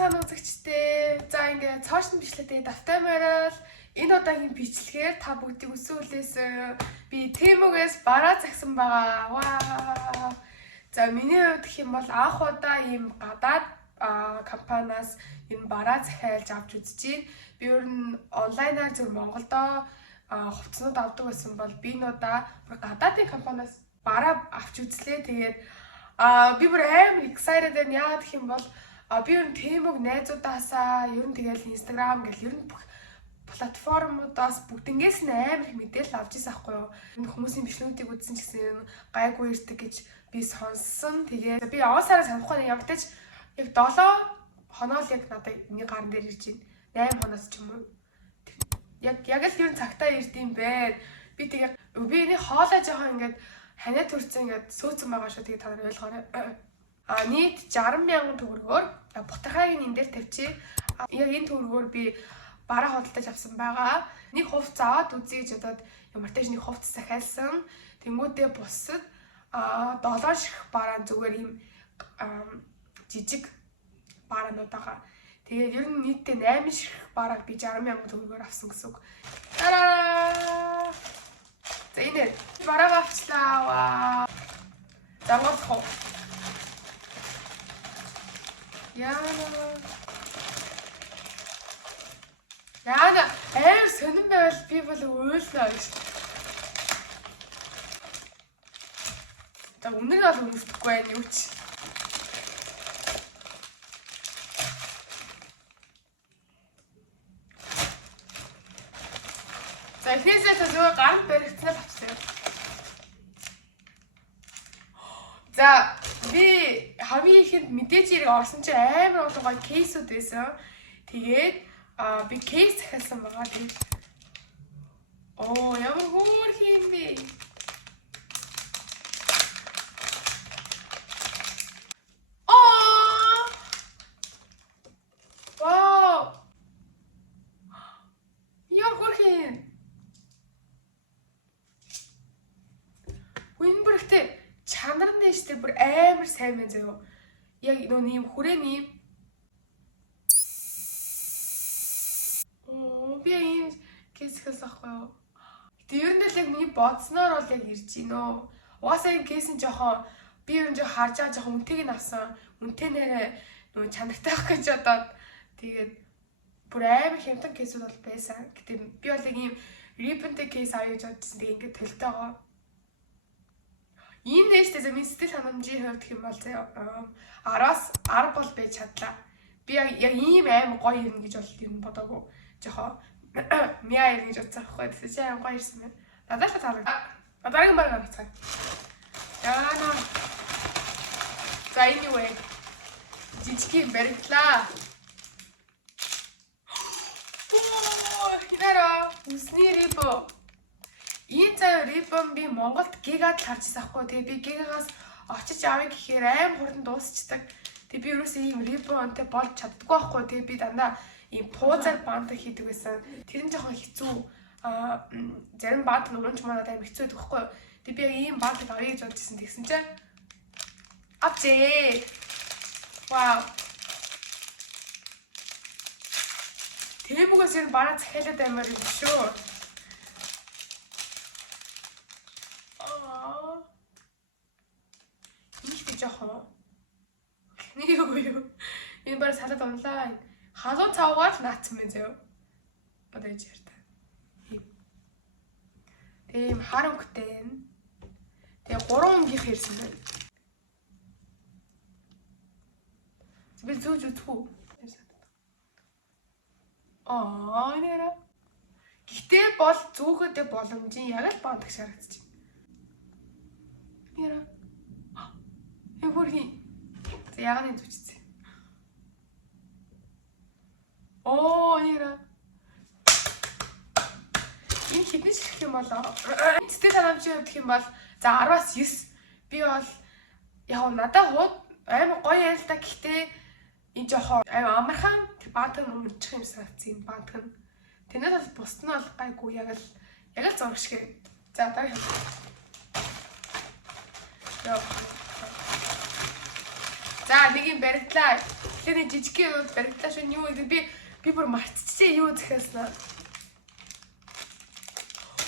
цаана үзэгчтэй. За ингээд цаашны бичлэгтэй давтаймаараа энэ удаагийн бичлэгээр та бүгдийг өсөөлөөсөн. Би Тэмүгээс бараа загсан байгаа. Вау. За миний хувьд гэх юм бол анх удаа ийм гадаад компаниас энэ бараа захиалж авч үзэж байна. Би ер нь онлайнаар зөв Монголдо хувцснууд авдаг байсан бол би энэ удаа гадаадын компаниас бараа авч үзлээ. Тэгээд би бүр амар excited байна. Яагаад гэх юм бол би ер нь Тэмүг найзуудаасаа ер нь тэгэл Instagram гэл ер нь бүх платформудаас бүгднгээс нь амар их мэдээлэл авч ирсэн аахгүй юу. Энэ хүмүүсийн бичлэгүүдийг үзсэн ч гэсэн гайгүй ирдэг гэж би сонссон. Тэгээд би яваа сараа санахгүй ямар ч тач яг 7 хоноо л яг надад миний гарн дээр ирж байна. 8 хоноос ч юм уу. Яг л ер нь цагтаа ирдэм бэ. Би тэгээ би энийг хоолой жоохон ингээд ханиа төрсэн ингээд сөөцөн байгаа шүү. Тэгээ та нар ойлгоорой. Нийт 60,000 төгрөгөөр бутахайг энэ дээр тавьчих. Яг энэ төгрөгөөр би бараа худалдаж авсан байгаа. Нэг хувц аваад үзье гэж бодоод ямар ч нэг хувц захиалсан. Тэнгүүдээ бусад 7 ширх бараа зүгээр ийм жижиг бараанууд байгаа. Тэгээд ер нь нийтдээ 8 ширх барааг би 60,000 төгрөгөөр авсан гэсэн үг. Тараа! За энэ бараа авчлаа. Замгоох. Яана амар сонирн байвал би бол уйлнаа гэж. За үнэн бол үнэхгүй байх юу ч. За ихээсээ зөвхөн гард баригдснаа авчихсан. За би хамгийн ихэнд мэдээж ирэх орсон чи амар болгоо кейсүүд байсан. Тэгээд би кейс захиалсан байгаа. Тэгээд ямар хөөр юм бэ? Вау! Яа хөөрхин. Winbrook-тэй чанар нь штэ бүр амар сайн мэн заяа. Яг нөө ийм хүрээний би ийм кейсээс ахгүй юу. Гэтэ ер нь л яг миний бодсноор бол яг ирж гинөө. Угаасаа энэ кейс нь жоохон би ер нь жоо харж байгаа жоохон үнэтэйг нь авсан. Үнэтэй нэрээ нөө чанартай авах гэж бодоод тэгээд бүр амар хямдхан кейсүүд бол байсан. Гэтэ би бол яг ийм ribbon-тэй кейс авъя гэж бодсон. Тэгээд ингээд төлтөөгөө. Энэ нэштэй зэмийн сэтгэл ханамжийн хувьд гэх юм бол заяа 10-аас 10 бол байж чадлаа. Би яг ийм аим гоё ирнэ гэж бол юм бодоогүй. Жохоо мяа ирнэ гэж бодсон байхгүй. Тэсээ чи аим гоё ирсэн байна. Надад л таарах. Дараагийн баг гаргацгаая. Яана. За anyway. Жижиг юм баригдлаа. Хинараа усны рибо. Энэ заяа рибон би Монголд гигад харчихсан хгүй. Тэгээ би гигагаас очиж авъя гэхээр аим хурдан дуусчдаг. Тэгээ би ерөөсөө ийм рибонтэй болж чаддаггүй байхгүй. Тэгээ би дандаа ийм пуузаар банд хийдэг байсан. Тэр нь жоохон хэцүү. Зарим банд нуранч манад аим хэцүү байдаг хгүй. Тэгээ би яг ийм бандыг авъя гэж бодчихсон. Тэгсэн чинь авчээ. Вау. Тэмүгээс энэ бараа захиалаад аймаар юм шүү. Жохоо. Нэг юу. Энэ баг салаад онлайн. Халуун цавгаар наацсан мэн зөө. Одоо яаж ярьтаа. Тийм хар өнгөтэй юм. Тэгээ 3 өнгийн хэрсэн байна. Би зүүж үзэх үү? Нэрэ. Гэхдээ бол зүүхэдээ боломжийн яг л бондог шаргацчих. Нэрэ. Хөрхи. За яагаад энэ зүчсэн. Нэрэ. Энэ хэдэн ширхэх юм болоо. Сэтгэл ханамжийн хувьд гэх юм бол за 10-аас 9. Би бол яг надад хууд амар гоё ял та гэхдээ энэ жоохон амархан баатан өмчих юм санагдсан энэ баатан. Тэнээс бол бусд нь бол гайгүй яг л зураг шиг. За дараа. За нэг юм баригдлаа. Тэгэхээр жижиг юм баригдлаа шүү. Юу гэдэг би бүр мартчихжээ юу захиаснаа.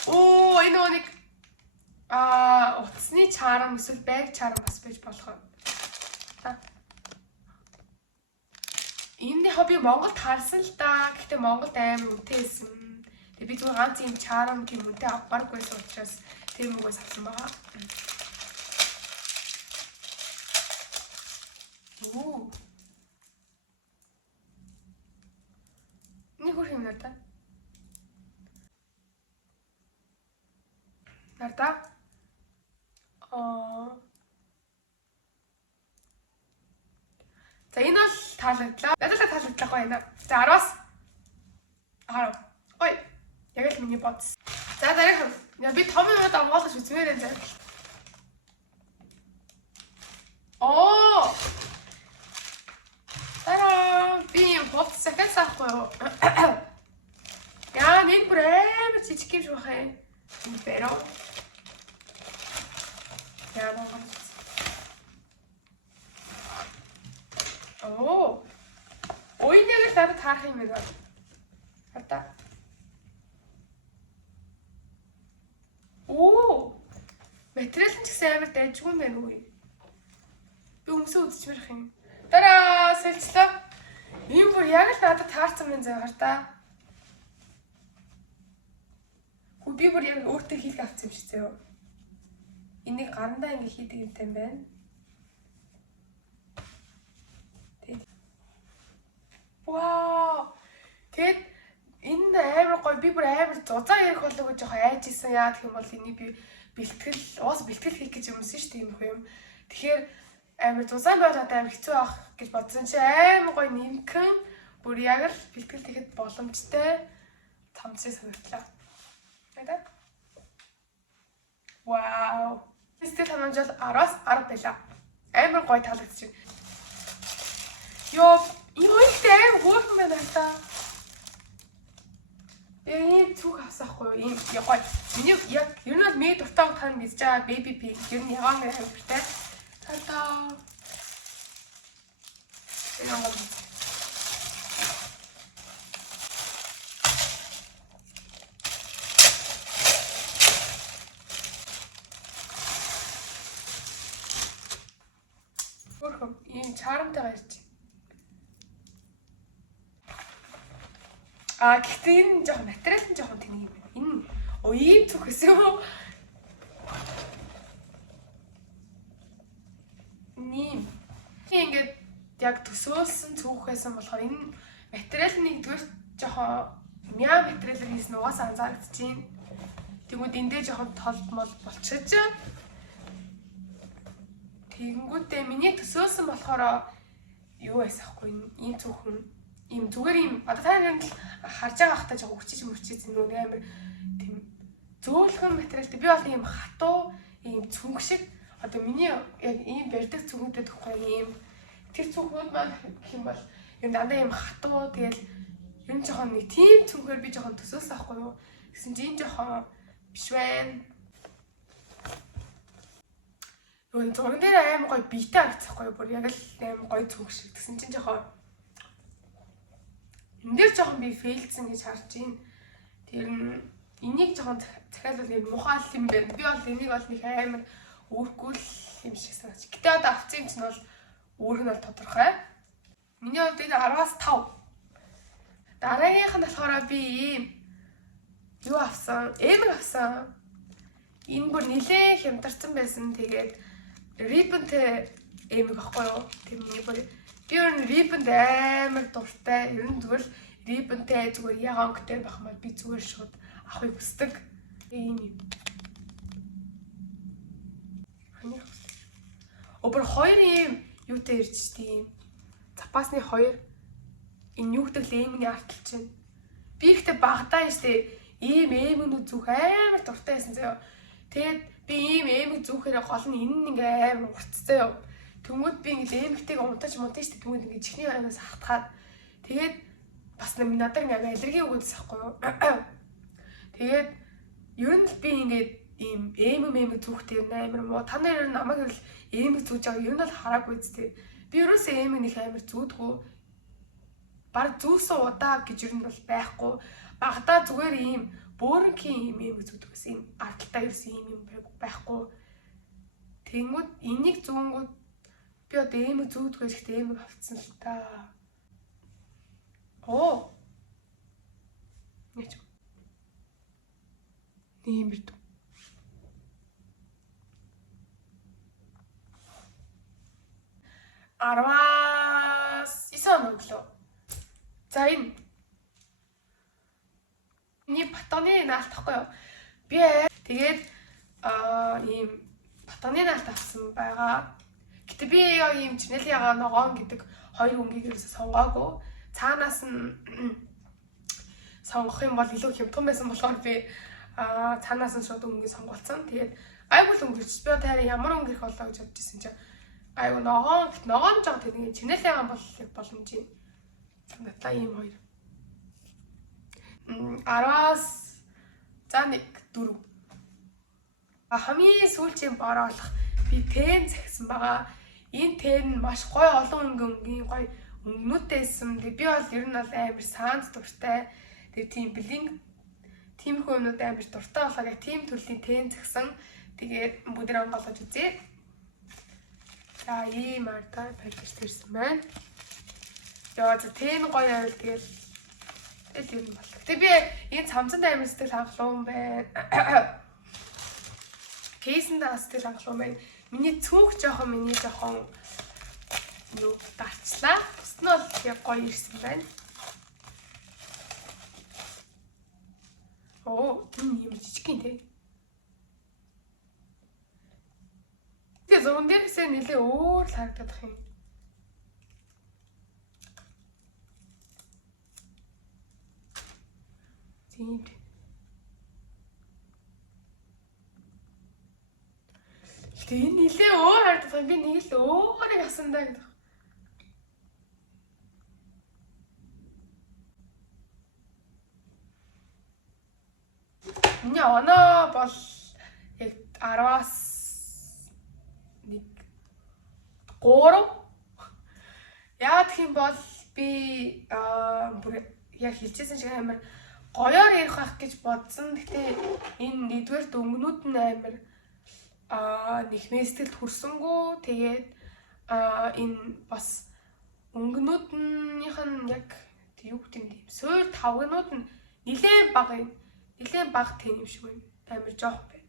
Оо энэ нэг утасны чарам эсвэл байг чарам бас байж болох юм. Энэний хобби Монголд харсан л да. Гэхдээ Монголд амар үнэтэйсэн. Тэгээ би зүгээр ганц юм чарам тийм үнэтэй авбаргүй байсан учраас тийм үгээс авсан байгаа. Оо. Нэг хөр юм надаа. Надаа. За энэ бол таалагдлаа. Надад таалагдлах байна. За 10-аас 10. Ой. Яг л миний бодс. За дараагийн. Би 5 минут амгаалж үзмээр энэ. Оо. Тараа би бодс захиас авахгүй юу? Яа, энэ бүр амар жижиг юм шиг бахаа. Энэ бэрөө. Яа, боо. Оо. Ойныг л надад таах юм байна. Хата. Оо. Материал нь ч гэсэн амар дайжгүй байна уу? Би өмсөө үзчихмэрх юм. Тараа, сэлцлээ. Ийм бүр яг л надад таарсан юм заа хартаа. Хөө би бүр яг өөртөө хийх авсан юм шиг зөө. Энийг гарандаа ингэ хийдэг юмтай юм байна. Вау. Тэгэд энэ амар гоё би бүр амар зузаан ярих болов гэж жоохон айжсэн. Яа гэх юм бол энийг би бэлтгэл хийх гэж юмсэн шүү дээ юм юм. Тэгэхээр амар зузаан байгаад амар хэцүү байх гэж бодсон чи амар гоё нэмхэн бүр яг л бэлтгэл хийхэд боломжтой тамцыг санагдлаа. Найдаа. Вау. Тэстэй танамжал 10-аас 10 байлаа. Амар гоё таалагдчих. Ёо, энэ хөөрхөн байна та. Энэ зүг авсахгүй юм гоё. Миний яг ер нь бол ми дуртай тань мэдж байгаа baby pig ер нь яваа мэр амартай. Тата. Хөөрхөн ийм чарамтай гарч. Гэхдээ энэ жоохон материал нь жоохон тэнэг юм байна. Энэ ийм зүгээс юу? Ним. Ингээд яг төсөөлсөн цүнх байсан болохоор энэ материал нь нэгдүгээр жоохон мяа материалаар хийсэн угаасаа анзаарчихжээ. Тэгвэл эндээ жоохон толмол болчихж. Тэгэнгүүтээ миний төсөөлсөн болохоор юу байсаахгүй ийм цүнхэн ийм зүгээр ийм одоо та нэг харж байгаа хата жоо хүчиж нүү амар тийм зөөлхөн материалтай би бол ийм хатуу ийм цүнх шиг одоо миний яг ийм барьдаг цүнхүүдэд тоххой ийм тэр цүнхүүд маань гэх юм бол юм дандаа ийм хатуу тэгэл ер нь жоохон нэг тийм цүнхээр би жоохон төсөөлсөн аахгүй юу гэсэн чинь жоохон биш байна. Юу зурган дээр амар гоё биетэй харагдахгүй юу бүр яг л амар гоё цүнх шиг гэсэн чинь жоохон энэ дээр жоохон би фейлдсэн гэж харж байна. Тэр энийг жоохон захиалвал нэг мухаал юм байна. Би бол энийг бол нэг амар өөргөл юм шиг санаж. Гэтэ одоо авцсан юм чинь бол өөр нь бол тодорхой. Миний хувьд энэ 10-аас 5. Дараагийнх нь болохоор би ийм юу авсан? Эмэг авсан. Энэ бүр нилээх хямдарсан байсан. Тэгээд ribbonтэй эмэг ахгүй юу? Тэр миний бүр би ер нь ribbon амар дуртай. Ер нь зүгээр ribbonтэй зүгээр ягангтэй байх юм бол би зүгээр шууд авахыг хүсдэг. Ийм юм. Өөр хоёр юм юутай ирж тийм запасны хоёр энэ юу гэдэг лемний артал чинь. Би ихтэй багтаа штэ ийм эмгнүүд зүх амар дуртай байсан заяа. Тэгээд би ийм эмэг зүхээр гол нь энэ ингээ амар уртцсан. Тэнгүүд би ингээ эмэгтэйг унтаж штэ тэнгүүд ингээ чихний ханаас хатгаад тэгээд бас надад ингээ аллерги өгөөдс ахгүй юу. Тэгээд ер нь би ингээ ийм эм зүгтэй амар муу. Та нар намайг л эм зүүж байгаа ер нь бол хараагүй зү. Би ерөөсөө эм нэг амар зүүдгүй. Бараг зүүсэн удаа гэж ер нь бол байхгүй. Багадаа зүгээр ийм бөөрөнхийн эм зүүдгээс ийм ардталтаа ерөөсөө ийм байхгүй. Тэнгүүд энийг зүүнгүүд би одоо эм зүүдгээс ихтэй эм авцсан л та. Оо. Нэч. Нэмэрд. Арвас исэн өглөө. За энэ батганы наалтахгүй юу? Би тэгээд ийм батганы наалт авсан байгаа. Гэтэ би ийм чинэлийн ногоон гэдэг хоёр өнгийг ерөөсө сонгоогүй. Цаанаас нь сонгох юм бол илүү хямдхан байсан болохоор би цаанаас нь шууд өнгийг сонгоолсон. Тэгээд айгүй л өнгөрч би одоо ямар өнгөрөх болоо гэж бодож ирсэн чинь айгүй ногоон жоо тэгээд чинэлийн бол боломж юм. Надлаа ийм хоёр. 10-аас за 1 4. Хамгийн сүүлчийн бороо болох би тэн захисан байгаа. Энэ тэн маш гоё олон өнгийн гоё өнгнүүдтэйсэн. Би бол ер нь бол амар саанд дуртай. Тэгээ тийм блинк тиймэрхүү юмнууд амар дуртай болохоор яг тийм төрлийн тэн захисан. Тэгээд бүгд онгоолгож үзье. За ийм аргаар пакэж тэрсэн байна. Яа за тэн гоё байвал тэгэл юм бол. Гэтэ би энэ цамцанд амар сэтгэл хангалуун байна. Кейсэнд сэтгэл хангалуун байна. Миний цүнх жоохон юу дарчлаа. Бус нь бол яг гоё ирсэн байна. Оо, энэ юм жижигхэн тий. Тэгээ зурган дээрээсээ нэлээ өөр л харагдах юм. Тийм. Тэгээ энэ нэлээ өөр харагдах юм. Би нэг л өөрийг асандаа гэдэг. Миний оноо бол яг 10-аас 1 3. Яа гэх юм бол би бүр яг хэлчихсэн шиг амар гоёор ярих байх гэж бодсон. Гэтэ энэ нэгдүгээр дөнгнүүд нь амар нэг мэстэлд хүрсэнгүү. Тэгээд энэ бас өнгнүүднийх нь яг юу гэдэг юм. Суур тавгнууд нь нэлээд бага юм. Нэлээд бага тийм юм шиг байна. Амар жоох байна.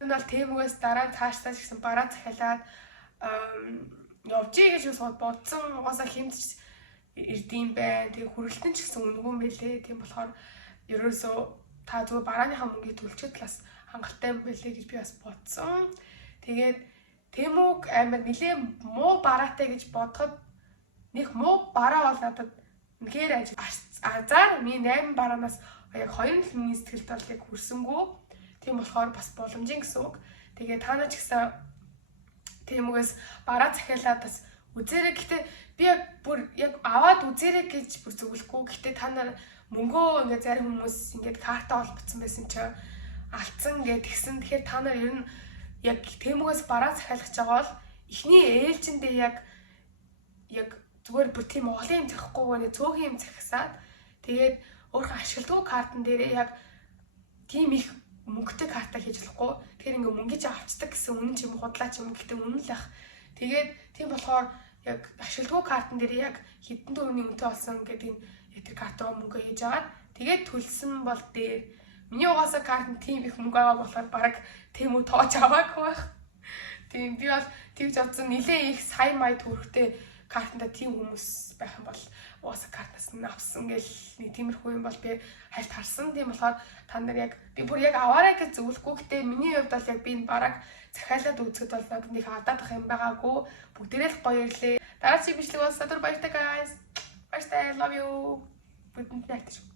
Энэ бол тиймээс дараа цаашдаа гэсэн бараа захиалаад явжээ гэж бодсон. Угаасаа хэмжиж ирдэм бай. Тэгээ хүрэлтэн ч гэсэн өнгөн байлээ. Тийм болохоор ерөөсөө та зүгээр барааныхаа мөнгийг төлчөөд л бас хангалттай юм байлээ гэж би бас бодсон. Тэгээд Тэмүг амар нэлээд муу бараатай гэж бодоход нэг муу бараа бол надад үнэхээр азар миний 8 бараанаас яг 2 хүний сэтгэлд бол яг хүрсэнгүү. Тийм болохоор бас боломжийн гэсэн үг. Тэгээд та нар ч гэсэн Тэмүгээс бараа захиалаад бас үзээрэй. Гэхдээ би бүр яг аваад үзээрэй гэж бүр зөвлөхгүй. Гэхдээ та нар мөнгөө ингээд зарим хүмүүс ингээд карта олбцсон байсан чи алдсан ингээд тэгсэн. Тэгэхээр та нар ер нь яг Тэмүгээс бараа захиалгаж байгаа бол эхний ээлжиндээ яг зүгээр бүр тийм олон юм захихгүйгээр цөөхөн юм захисаад тэгээд өөрийнхөө ашигладаг картан дээрээ яг тийм их мөнгөтэй карта хийж болохгүй. Тэгэхээр ингээ мөнгөж авчдаг гэсэн үнэн ч юм худлаач юм гэхдээ үнэн л ах. Тэгээд тийм болохоор яг ашигладаг картан дээр яг хэдэн төгрөгийн үнэтэй болсон гэдэг энэ тэр картаа мөнгө хийж аваад тэгээд төлсөн бол дээр миний угаасаа карт нь тийм их мөнгө байгаа болохоор бараг Тэмүү тоож аваагүй байх. Тийм би бол тэгж бодсон нилээ их сая мая төгрөгтэй картанда тийм хүмүүс байх юм бол угаасаа картаас нь авсан гэл нэг тиймэрхүү юм бол би хальт харсан. Тийм болохоор та нар яг би бүр яг аваарай гэж зөвлөхгүй. Гэтээ миний хувьд бол яг би энэ бараг захиалаад үзэхэд бол надад нэг хадаад ах юм байгаагүй. Бүгдээрээ л гоё ирлээ. Дараагийн бичлэг бол садар баяртай guys. Баяртай, love you. Бүгдэнд найртай шүү.